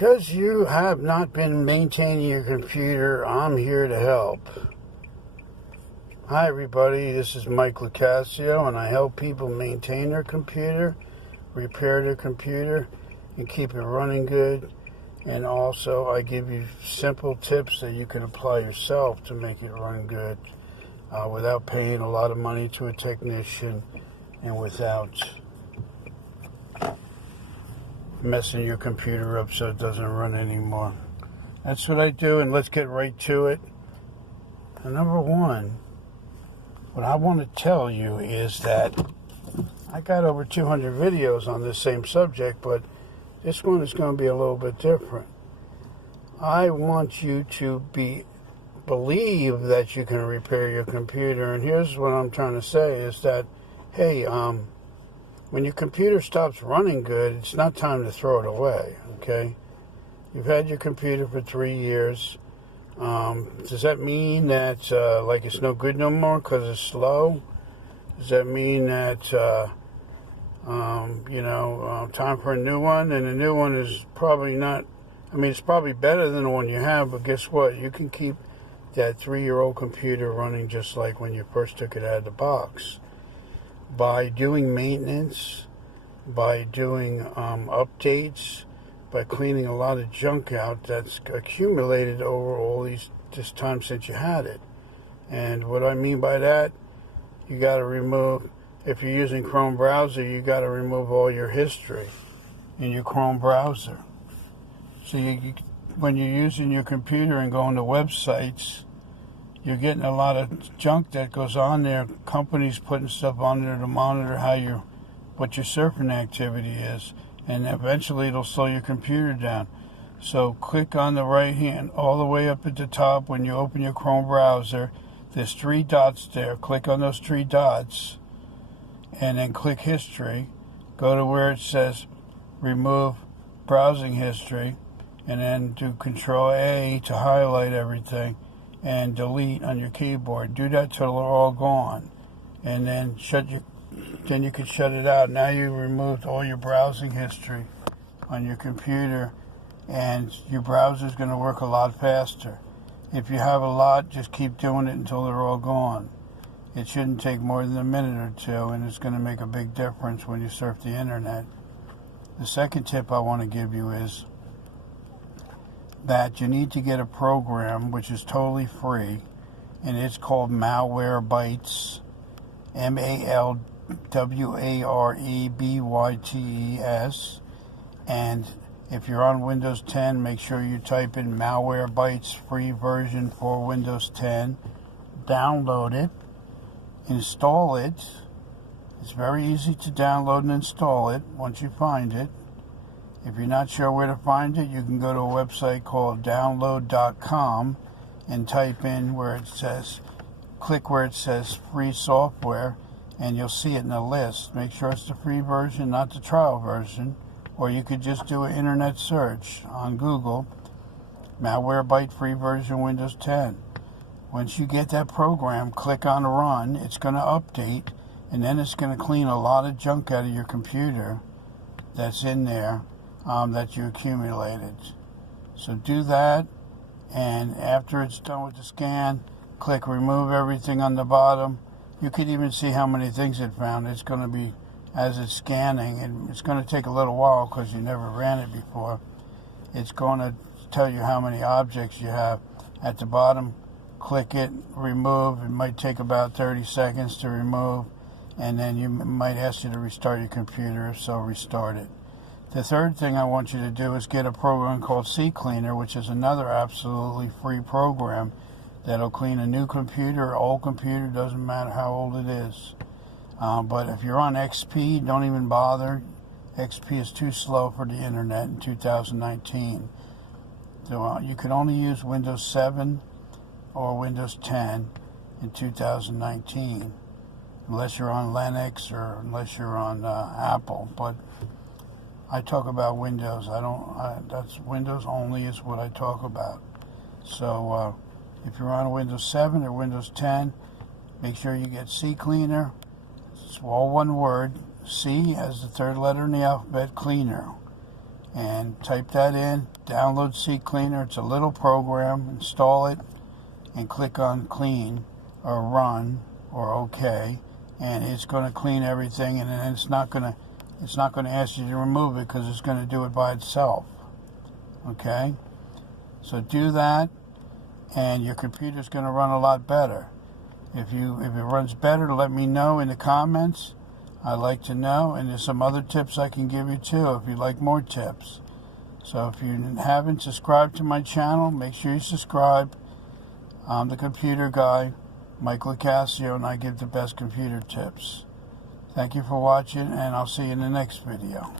Because you have not been maintaining your computer, I'm here to help. Hi everybody, this is Mike Lucasio, and I help people maintain their computer, repair their computer, and keep it running good. And also I give you simple tips that you can apply yourself to make it run good without paying a lot of money to a technician and without messing your computer up so it doesn't run anymore. That's what I do, and let's get right to it. And number one, what I want to tell you is that I got over 200 videos on this same subject, but this one is going to be a little bit different. I want you to believe that you can repair your computer, and here's what I'm trying to say is that, hey, when your computer stops running good, it's not time to throw it away, okay? You've had your computer for 3 years. Does that mean that, like, it's no good no more because it's slow? Does that mean that, time for a new one? And the new one is probably not, it's probably better than the one you have, but guess what? You can keep that 3-year-old computer running just like when you first took it out of the box. By doing maintenance, by doing updates, by cleaning a lot of junk out that's accumulated over all this time since you had it. And what I mean by that, you got to remove, if you're using Chrome browser, you got to remove all your history in your Chrome browser. So when you're using your computer and going to websites, you're getting a lot of junk that goes on there. Companies putting stuff on there to monitor what your surfing activity is, and eventually it'll slow your computer down. So click on the right hand all the way up at the top when you open your Chrome browser. There's 3 dots there. Click on those 3 dots and then click history. Go to where it says remove browsing history, and then do Control A to highlight everything and delete on your keyboard. Do that till they're all gone, and then then you can shut it out. Now you've removed all your browsing history on your computer, and your browser is going to work a lot faster. If you have a lot, just keep doing it until they're all gone. It shouldn't take more than a minute or two, and it's going to make a big difference when you surf the internet. The second tip I want to give you is that you need to get a program which is totally free, and it's called Malwarebytes, Malwarebytes. And if you're on Windows 10, make sure you type in Malwarebytes free version for Windows 10. Download it, install it. It's very easy to download and install it once you find it. If you're not sure where to find it, you can go to a website called download.com and type in click where it says free software, and you'll see it in the list. Make sure it's the free version, not the trial version, or you could just do an internet search on Google, Malwarebytes free version Windows 10. Once you get that program, click on run. It's going to update, and then it's going to clean a lot of junk out of your computer that's in there. That you accumulated. So do that, and after it's done with the scan, click remove everything on the bottom. You could even see how many things it found. It's going to be, as it's scanning, and it's going to take a little while because you never ran it before. It's going to tell you how many objects you have. At the bottom, click it, remove. It might take about 30 seconds to remove, and then you might ask you to restart your computer. If so, restart it. The third thing I want you to do is get a program called CCleaner, which is another absolutely free program that'll clean a new computer, old computer, doesn't matter how old it is. But if you're on XP, don't even bother. XP is too slow for the internet in 2019. So you can only use Windows 7 or Windows 10 in 2019, unless you're on Linux or unless you're on Apple. But I talk about Windows. That's Windows only is what I talk about. So if you're on Windows 7 or Windows 10, make sure you get CCleaner. It's all one word. C as the third letter in the alphabet, cleaner. and type that in, download CCleaner. It's a little program. Install it and click on clean or run or OK, and it's going to clean everything, and then it's not going to ask you to remove it because it's going to do it by itself. Okay, so do that, and your computer's going to run a lot better. If it runs better, let me know in the comments. I'd like to know, and there's some other tips I can give you too if you'd like more tips. So if you haven't subscribed to my channel, make sure you subscribe. I'm the computer guy, Mike LoCascio, and I give the best computer tips. Thank you for watching, and I'll see you in the next video.